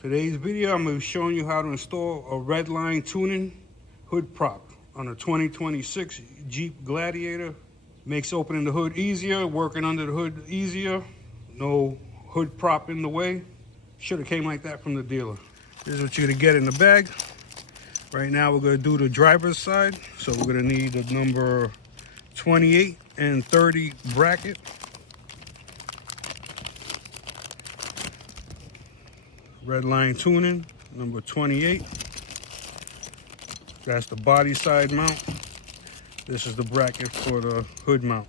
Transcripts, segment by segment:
Today's video, I'm going to be showing you how to install a Redline tuning hood prop on a 2026 Jeep Gladiator. Makes opening the hood easier, working under the hood easier. No hood prop in the way. Should have came like that from the dealer. This is what you're going to get in the bag. Right now we're going to do the driver's side. So we're going to need the number 28 and 30 bracket. Redline tuning, number 28. That's the body side mount. This is the bracket for the hood mount,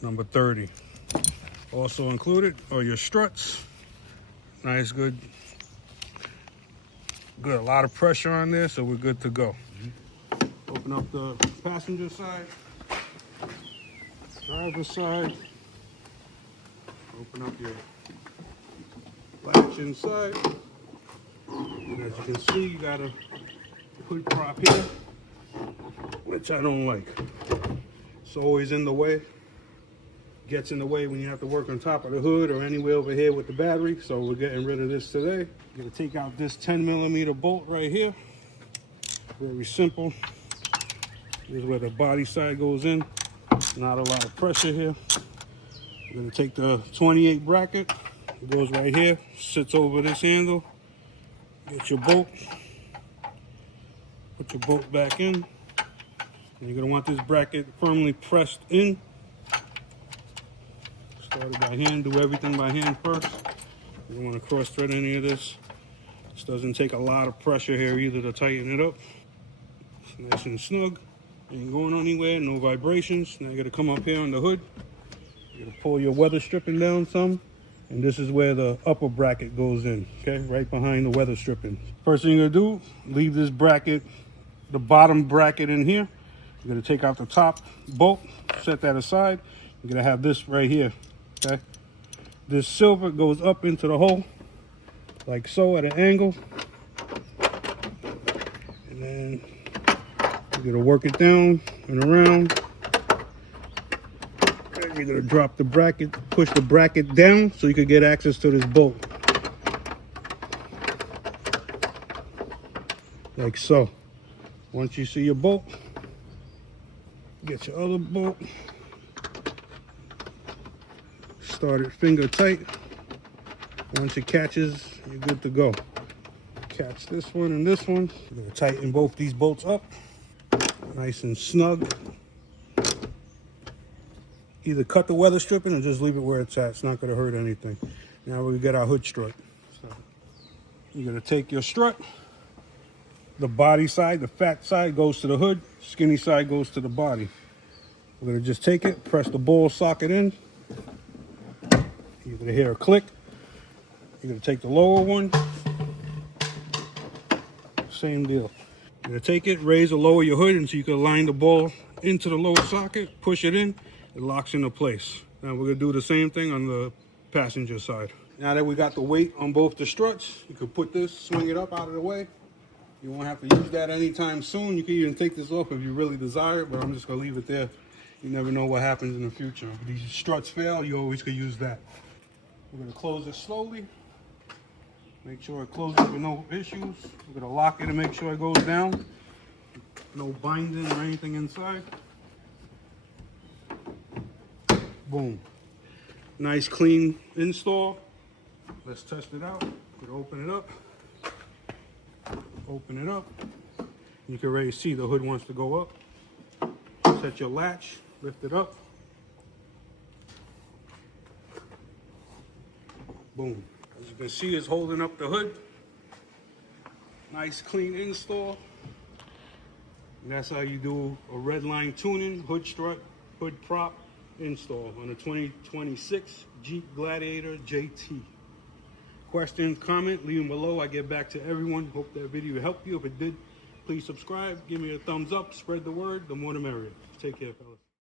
number 30. Also included are your struts. Nice, good. A lot of pressure on there, so we're good to go. Open up the passenger side, driver's side. Open up your latch inside. And as you can see, you got a hood prop here, which I don't like. It's always in the way. Gets in the way when you have to work on top of the hood or anywhere over here with the battery. So we're getting rid of this today. Gonna take out this 10mm bolt right here. Very simple. This is where the body side goes in. Not a lot of pressure here. We're gonna take the 28 bracket. It goes right here, sits over this handle. Get your bolt. Put your bolt back in. And you're gonna want this bracket firmly pressed in. Start it by hand, do everything by hand first. You don't want to cross thread any of this. This doesn't take a lot of pressure here either to tighten it up. It's nice and snug. Ain't going anywhere, no vibrations. Now you gotta come up here on the hood. You gotta pull your weather stripping down some. And this is where the upper bracket goes in, okay? Right behind the weather stripping. First thing you're gonna do, leave this bracket, the bottom bracket in here. You're gonna take out the top bolt, set that aside. You're gonna have this right here, okay? This silver goes up into the hole, like so at an angle. And then you're gonna work it down and around. You're gonna drop the bracket, push the bracket down so you can get access to this bolt. Like so. Once you see your bolt, get your other bolt. Start it finger tight. Once it catches, you're good to go. Catch this one and this one. You're gonna tighten both these bolts up. Nice and snug. Either cut the weather stripping or just leave it where it's at. It's not going to hurt anything. Now we got our hood strut. So you're going to take your strut. The body side, the fat side goes to the hood. Skinny side goes to the body. We're going to just take it, press the ball socket in. You're going to hear a click. You're going to take the lower one. Same deal. You're going to take it, raise or lower your hood until you can line the ball into the lower socket, push it in. It locks into place. Now we're gonna do the same thing on the passenger side. Now that we got the weight on both the struts, you can put this, swing it up out of the way. You won't have to use that anytime soon. You can even take this off if you really desire, but I'm just gonna leave it there. You never know what happens in the future. If these struts fail, you always could use that. We're gonna close it slowly. Make sure it closes with no issues. We're gonna lock it and make sure it goes down. No binding or anything inside. Boom. Nice clean install. Let's test it out. We're gonna open it up. Open it up. You can already see the hood wants to go up. Set your latch, lift it up. Boom. As you can see, it's holding up the hood. Nice clean install. And that's how you do a Redline tuning, hood strut, hood prop install on a 2026 Jeep Gladiator JT. Questions, comment, leave them below. I get back to everyone. Hope that video helped you. If it did, please subscribe, give me a thumbs up, spread the word. The more the merrier. Take care, fellas.